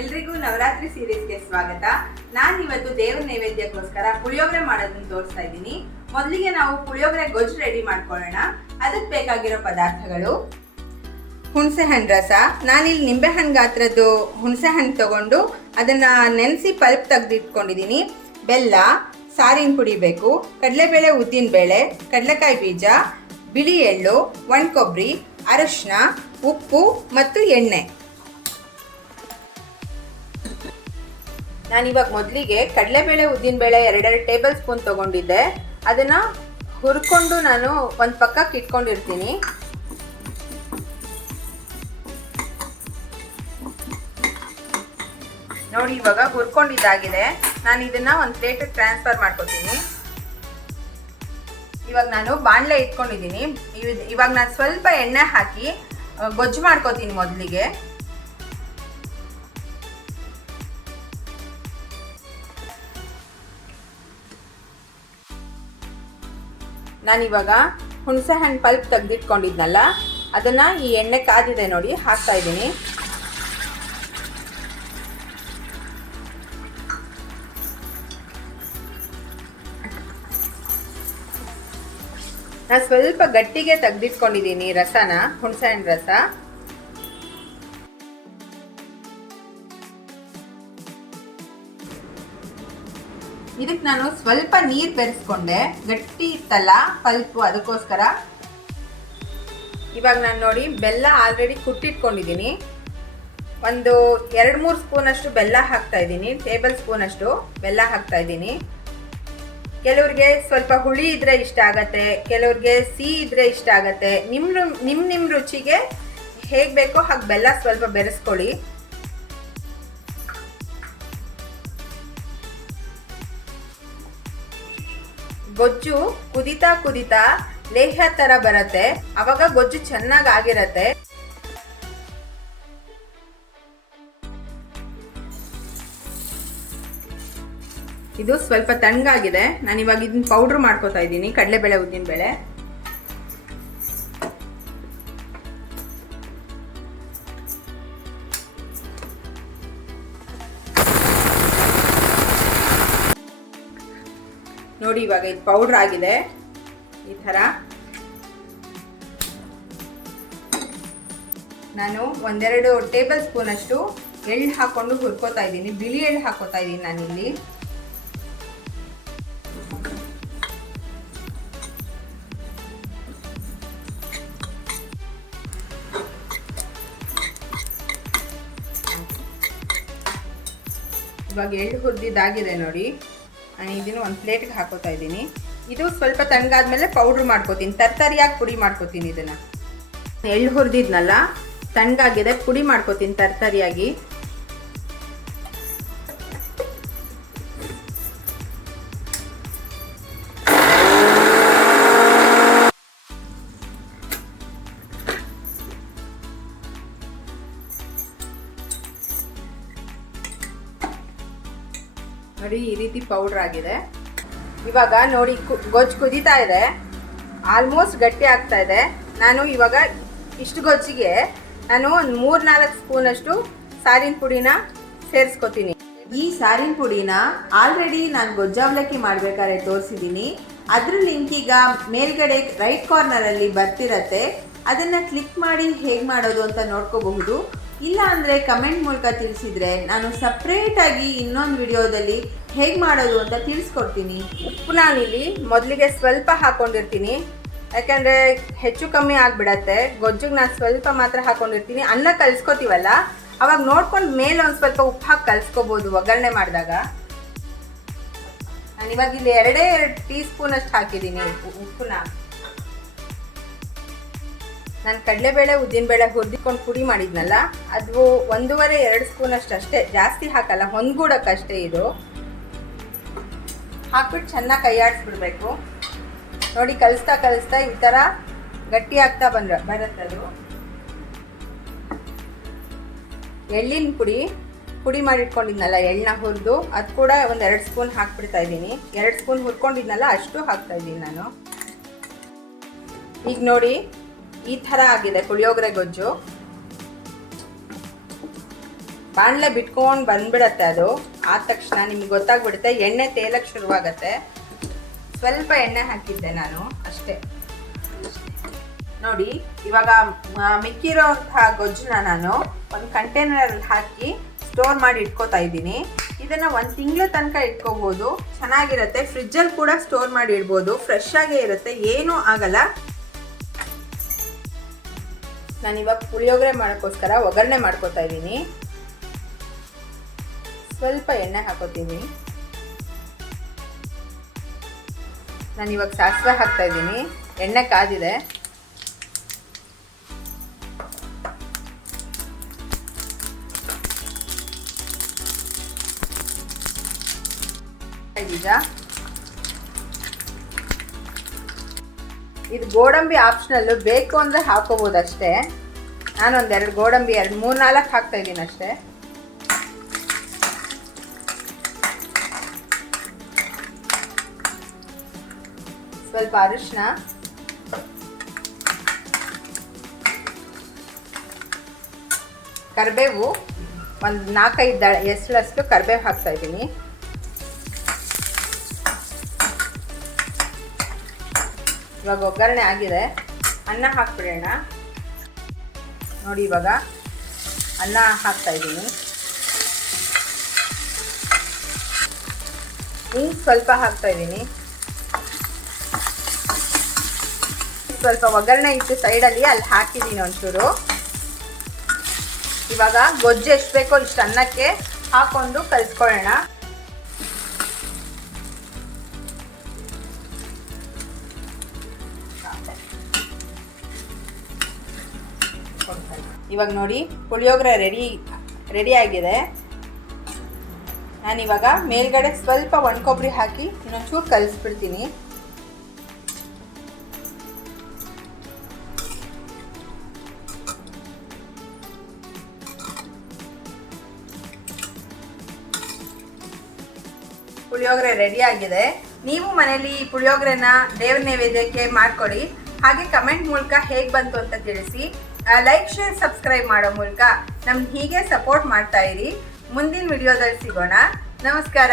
ಎಲ್ರಿಗೂ ನವರಾತ್ರಿ ಸೀರೀಸ್ಗೆ ಸ್ವಾಗತ. ನಾನು ಇವತ್ತು ದೇವರ ನೈವೇದ್ಯಕ್ಕೋಸ್ಕರ ಪುಳಿಯೋಗರೆ ಮಾಡೋದನ್ನ ತೋರಿಸ್ತಾ ಇದ್ದೀನಿ. ಮೊದಲಿಗೆ ನಾವು ಪುಳಿಯೋಗರೆ ಗೊಜ್ಜು ರೆಡಿ ಮಾಡ್ಕೊಳ್ಳೋಣ. ಅದಕ್ಕೆ ಬೇಕಾಗಿರೋ ಪದಾರ್ಥಗಳು: ಹುಣಸೆ ಹಣ್ಣು ರಸ. ನಾನಿಲ್ಲಿ ನಿಂಬೆಹಣ್ಣು ಗಾತ್ರದ್ದು ಹುಣಸೆ ಹಣ್ಣು ತಗೊಂಡು ಅದನ್ನು ನೆನೆಸಿ ಪಲ್ಪ್ ತೆಗೆದಿಟ್ಕೊಂಡಿದ್ದೀನಿ. ಬೆಲ್ಲ, ಸಾರಿನ ಪುಡಿ ಬೇಕು, ಕಡಲೆಬೇಳೆ, ಉದ್ದಿನಬೇಳೆ, ಕಡಲೆಕಾಯಿ ಬೀಜ, ಬಿಳಿ ಎಳ್ಳು, ಒಣ ಕೊಬ್ಬರಿ, ಅರಿಶಿನ, ಉಪ್ಪು ಮತ್ತು ಎಣ್ಣೆ. ನಾನಿವಾಗ ಮೊದಲಿಗೆ ಕಡಲೆಬೇಳೆ, ಉದ್ದಿನಬೇಳೆ 2 ಟೇಬಲ್ ಸ್ಪೂನ್ ತೊಗೊಂಡಿದ್ದೆ. ಅದನ್ನು ಹುರ್ಕೊಂಡು ನಾನು ಒಂದು ಪಕ್ಕಕ್ಕೆ ಇಟ್ಕೊಂಡಿರ್ತೀನಿ. ನೋಡಿ, ಇವಾಗ ಹುರ್ಕೊಂಡಿದ್ದಾಗಿದೆ. ನಾನು ಇದನ್ನು ಒಂದು ಪ್ಲೇಟಿಗೆ ಟ್ರಾನ್ಸ್ಫರ್ ಮಾಡ್ಕೊತೀನಿ. ಇವಾಗ ನಾನು ಬಾಣಲೆ ಇಟ್ಕೊಂಡಿದ್ದೀನಿ. ಇವಾಗ ನಾನು ಸ್ವಲ್ಪ ಎಣ್ಣೆ ಹಾಕಿ ಗೊಜ್ಜು ಮಾಡ್ಕೊತೀನಿ. ಮೊದಲಿಗೆ ನಾನಿವಾಗ ಹುಣಸೆ ಹಣ್ಣು ಪಲ್ಪ್ ತೆಗೆದಿಟ್ಕೊಂಡಿದ್ನಲ್ಲ, ಅದನ್ನು ಈ ಎಣ್ಣೆ ಕಾದಿದೆ ನೋಡಿ, ಹಾಕ್ತಾ ಇದ್ದೀನಿ. ನಾನು ಸ್ವಲ್ಪ ಗಟ್ಟಿಗೆ ತೆಗೆದಿಟ್ಕೊಂಡಿದ್ದೀನಿ ರಸನ, ಹುಣಸೆ ಹಣ್ಣು ರಸ. ಇದಕ್ಕೆ ನಾನು ಸ್ವಲ್ಪ ನೀರು ಬೆರೆಸ್ಕೊಂಡೆ. ಗಟ್ಟಿ ಇತ್ತಲ್ಲ ಪಲ್ಪು, ಅದಕ್ಕೋಸ್ಕರ. ಇವಾಗ ನಾನು ನೋಡಿ ಬೆಲ್ಲ ಆಲ್ರೆಡಿ ಕುಟ್ಟಿಟ್ಕೊಂಡಿದ್ದೀನಿ. ಒಂದು 2-3 ಸ್ಪೂನಷ್ಟು ಬೆಲ್ಲ ಹಾಕ್ತಾ ಇದ್ದೀನಿ. ಟೇಬಲ್ ಸ್ಪೂನಷ್ಟು ಬೆಲ್ಲ ಹಾಕ್ತಾ ಇದ್ದೀನಿ. ಕೆಲವ್ರಿಗೆ ಸ್ವಲ್ಪ ಹುಳಿ ಇದ್ರೆ ಇಷ್ಟ ಆಗತ್ತೆ, ಕೆಲವ್ರಿಗೆ ಸಿಹಿ ಇದ್ರೆ ಇಷ್ಟ ಆಗತ್ತೆ. ನಿಮ್ಮ ರುಚಿಗೆ ಹೇಗೆ ಬೇಕೋ ಹಾಗೆ ಬೆಲ್ಲ ಸ್ವಲ್ಪ ಬೆರೆಸ್ಕೊಳ್ಳಿ. ಗೊಜ್ಜು ಕುದಿತಾ ಕುದಿತಾ ಲೇಹ್ಯ ಥರ ಬರುತ್ತೆ, ಅವಾಗ ಗೊಜ್ಜು ಚೆನ್ನಾಗಿ ಆಗಿರತ್ತೆ. ಇದು ಸ್ವಲ್ಪ ತಣ್ಣಗಾಗಿದೆ. ನಾನು ಇವಾಗ ಇದನ್ನ ಪೌಡ್ರ್ ಮಾಡ್ಕೊತಾ ಇದ್ದೀನಿ. ಕಡಲೆಬೇಳೆ, ಉದ್ದಿನಬೇಳೆ. ನೋಡಿ, ಇವಾಗ ಇದು ಪೌಡ್ರ್ ಆಗಿದೆ ಈ ಥರ. ನಾನು 1-2 ಟೇಬಲ್ ಸ್ಪೂನಷ್ಟು ಎಳ್ಳು ಹಾಕ್ಕೊಂಡು ಹುರ್ಕೋತಾ ಇದ್ದೀನಿ. ಬಿಳಿ ಎಳ್ಳು ಹಾಕೋತಾ ಇದ್ದೀನಿ ನಾನಿಲ್ಲಿ. ಇವಾಗ ಎಳ್ಳು ಹುರಿದಿದ್ದಾಗಿದೆ ನೋಡಿ. ನಾನು ಇದನ್ನು ಒಂದು ಪ್ಲೇಟ್ಗೆ ಹಾಕೋತಾ ಇದ್ದೀನಿ. ಇದು ಸ್ವಲ್ಪ ತಣ್ಣಗಾದ್ಮೇಲೆ ಪೌಡ್ರ್ ಮಾಡ್ಕೋತೀನಿ, ತರ್ತರಿಯಾಗಿ ಪುಡಿ ಮಾಡ್ಕೋತೀನಿ. ಇದನ್ನು ಎಳ್ಳು ಹುರಿದಿದ್ನಲ್ಲ, ತಣ್ಣಗಾಗಿದೆ, ಪುಡಿ ಮಾಡ್ಕೋತೀನಿ ತರ್ತರಿಯಾಗಿ. ನೋಡಿ, ಈ ರೀತಿ ಪೌಡ್ರ್ ಆಗಿದೆ. ಇವಾಗ ನೋಡಿ ಗೊಜ್ಜು ಕುದೀತಾ ಇದೆ, ಆಲ್ಮೋಸ್ಟ್ ಗಟ್ಟಿ ಆಗ್ತಾ ಇದೆ. ನಾನು ಇವಾಗ ಇಷ್ಟು ಗೊಜ್ಜಿಗೆ ನಾನು ಒಂದು 3-4 ಸ್ಪೂನಷ್ಟು ಸಾರಿನ ಪುಡಿನ ಸೇರಿಸ್ಕೊತೀನಿ. ಈ ಸಾರಿನ ಪುಡಿನ ಆಲ್ರೆಡಿ ನಾನು ಗೊಜ್ಜು ಅವಲಕ್ಕಿ ಮಾಡಬೇಕಾದ್ರೆ ತೋರಿಸಿದ್ದೀನಿ. ಅದ್ರ ಲಿಂಕ್ ಈಗ ಮೇಲ್ಗಡೆ ರೈಟ್ ಕಾರ್ನರಲ್ಲಿ ಬರ್ತಿರತ್ತೆ. ಅದನ್ನು ಕ್ಲಿಕ್ ಮಾಡಿ ಹೇಗೆ ಮಾಡೋದು ಅಂತ ನೋಡ್ಕೋಬಹುದು. ಇಲ್ಲ ಅಂದರೆ ಕಮೆಂಟ್ ಮೂಲಕ ತಿಳಿಸಿದರೆ ನಾನು ಸಪ್ರೇಟಾಗಿ ಇನ್ನೊಂದು ವಿಡಿಯೋದಲ್ಲಿ ಹೇಗೆ ಮಾಡೋದು ಅಂತ ತಿಳಿಸ್ಕೊಡ್ತೀನಿ. ಉಪ್ಪು ನಾನಿಲ್ಲಿ ಮೊದಲಿಗೆ ಸ್ವಲ್ಪ ಹಾಕ್ಕೊಂಡಿರ್ತೀನಿ, ಯಾಕೆಂದರೆ ಹೆಚ್ಚು ಕಮ್ಮಿ ಆಗಿಬಿಡತ್ತೆ. ಗೊಜ್ಜಿಗೆ ನಾನು ಸ್ವಲ್ಪ ಮಾತ್ರ ಹಾಕ್ಕೊಂಡಿರ್ತೀನಿ. ಅನ್ನ ಕಲಿಸ್ಕೊತೀವಲ್ಲ, ಅವಾಗ ನೋಡ್ಕೊಂಡು ಮೇಲೆ ಒಂದು ಸ್ವಲ್ಪ ಉಪ್ಪು ಹಾಕಿ ಕಲಿಸ್ಕೋಬೋದು ಒಗ್ಗರಣೆ ಮಾಡಿದಾಗ. ನಾನಿವಾಗ ಇಲ್ಲಿ 2 ಟೀ ಸ್ಪೂನಷ್ಟು ಹಾಕಿದ್ದೀನಿ ಉಪ್ಪನ್ನ. ನಾನು ಕಡಲೆಬೇಳೆ, ಉದ್ದಿನಬೇಳೆ ಹುರಿದಿಕೊಂಡು ಪುಡಿ ಮಾಡಿದ್ನಲ್ಲ, ಅದು 1.5-2 ಸ್ಪೂನಷ್ಟು ಅಷ್ಟೇ, ಜಾಸ್ತಿ ಹಾಕಲ್ಲ, ಹೊಂದ್ಗೂಡಕ್ಕಷ್ಟೇ. ಇದು ಹಾಕ್ಬಿಟ್ಟು ಚೆನ್ನಾಗಿ ಕೈಯಾಡಿಸ್ಬಿಡ್ಬೇಕು. ನೋಡಿ, ಕಲಿಸ್ತಾ ಕಲಿಸ್ತಾ ಈ ಥರ ಗಟ್ಟಿ ಆಗ್ತಾ ಬರುತ್ತದು. ಎಳ್ಳಿನ ಪುಡಿ ಮಾಡಿಟ್ಕೊಂಡಿದ್ನಲ್ಲ, ಎಳ್ಳನ್ನ ಹುರಿದು, ಅದು ಕೂಡ ಒಂದು 2 ಸ್ಪೂನ್ ಹಾಕ್ಬಿಡ್ತಾ ಇದ್ದೀನಿ. 2 ಸ್ಪೂನ್ ಹುರ್ಕೊಂಡಿದ್ನಲ್ಲ, ಅಷ್ಟು ಹಾಕ್ತಾ ಇದ್ದೀನಿ ನಾನು. ಈಗ ನೋಡಿ, ಈ ಥರ ಆಗಿದೆ ಪುಳಿಯೋಗರೆ ಗೊಜ್ಜು. ಬಾಣಲೆ ಬಿಟ್ಕೊಂಡು ಬಂದ್ಬಿಡತ್ತೆ. ಅದು ಆದ ತಕ್ಷಣ ನಿಮ್ಗೆ ಗೊತ್ತಾಗ್ಬಿಡುತ್ತೆ, ಎಣ್ಣೆ ತೇಲಕ್ಕೆ ಶುರುವಾಗತ್ತೆ. ಸ್ವಲ್ಪ ಎಣ್ಣೆ ಹಾಕಿದ್ದೆ ನಾನು ಅಷ್ಟೇ. ನೋಡಿ ಇವಾಗ ಮಿಕ್ಕಿರೋಂತಹ ಗೊಜ್ಜನ್ನ ನಾನು ಒಂದು ಕಂಟೈನರಲ್ಲಿ ಹಾಕಿ ಸ್ಟೋರ್ ಮಾಡಿ ಇಟ್ಕೋತಾ ಇದ್ದೀನಿ. ಇದನ್ನು 1 ತಿಂಗಳ ತನಕ ಇಟ್ಕೋಬೋದು, ಚೆನ್ನಾಗಿರುತ್ತೆ. ಫ್ರಿಜ್ಜಲ್ಲಿ ಕೂಡ ಸ್ಟೋರ್ ಮಾಡಿ ಇಡ್ಬೋದು, ಫ್ರೆಶ್ ಆಗೇ ಇರುತ್ತೆ, ಏನೂ ಆಗಲ್ಲ. ನಾನಿವಾಗ ಪುಳಿಯೋಗರೆ ಮಾಡೋಕ್ಕೋಸ್ಕರ ಒಗ್ಗರಣೆ ಮಾಡ್ಕೋತಾ ಇದ್ದೀನಿ. ಸ್ವಲ್ಪ ಎಣ್ಣೆ ಹಾಕೋತೀನಿ. ನಾನಿವಾಗ ಸಾಸಿವೆ ಹಾಕ್ತಾ ಇದ್ದೀನಿ. ಎಣ್ಣೆ ಕಾದಿದೆ. ಬೀಜ, ಇದು ಗೋಡಂಬಿ ಆಪ್ಷನಲ್ಲು, ಬೇಕು ಅಂದರೆ ಹಾಕೋಬೋದು ಅಷ್ಟೇ. ನಾನೊಂದು 2 ಗೋಡಂಬಿ 3-4 ಹಾಕ್ತಾ ಇದ್ದೀನಿ ಅಷ್ಟೇ. ಸ್ವಲ್ಪ ಅರಿಶಿನ, ಕರಿಬೇವು, ಒಂದು 4-5 ಎಸಳಷ್ಟು ಕರಿಬೇವು ಹಾಕ್ತಾ ಇದ್ದೀನಿ. ಇವಾಗ ಒಗ್ಗರಣೆ ಆಗಿದೆ, ಅನ್ನ ಹಾಕ್ಬಿಡೋಣ. ನೋಡಿ ಇವಾಗ ಅನ್ನ ಹಾಕ್ತಾ ಇದ್ದೀನಿ. ಹಿಂಗೆ ಸ್ವಲ್ಪ ಹಾಕ್ತಾ ಇದ್ದೀನಿ. ಸ್ವಲ್ಪ ಒಗ್ಗರಣೆ ಇತ್ತು ಸೈಡಲ್ಲಿ, ಅಲ್ಲಿ ಹಾಕಿದ್ದೀನಿ ಒಂಚೂರು. ಇವಾಗ ಗೊಜ್ಜು ಎಷ್ಟು ಬೇಕೋ ಇಷ್ಟು ಅನ್ನಕ್ಕೆ ಹಾಕೊಂಡು ಕಲಿಸ್ಕೊಳ್ಳೋಣ. ಇವಾಗ ನೋಡಿ ಪುಳಿಯೋಗರೆ ರೆಡಿ ಆಗಿದೆ. ನಾನಿವಾಗ ಮೇಲ್ಗಡೆ ಸ್ವಲ್ಪ ಒಣಕೊಬ್ಬರಿ ಹಾಕಿ ಇನ್ನೊಂಚೂರು ಕಲಿಸ್ಬಿಡ್ತೀನಿ. ಪುಳಿಯೋಗರೆ ರೆಡಿ ಆಗಿದೆ. ನೀವು ಮನೇಲಿ ಪುಳಿಯೋಗರೆನ ದೇವ್ರ ನೈವೇದ್ಯಕ್ಕೆ ಮಾಡ್ಕೊಳ್ಳಿ. ಹಾಗೆ ಕಮೆಂಟ್ ಮೂಲಕ ಹೇಗೆ ಬಂತು ಅಂತ ತಿಳಿಸಿ. ಲೈಕ್, ಶೇರ್, ಸಬ್ಸ್ಕ್ರೈಬ್ ಮಾಡೋ ಮೂಲಕ ನಮ್ಗೆ ಹೀಗೆ ಸಪೋರ್ಟ್ ಮಾಡ್ತಾ ಇರಿ. ಮುಂದಿನ ವಿಡಿಯೋದಲ್ಲಿ ಸಿಗೋಣ. ನಮಸ್ಕಾರ.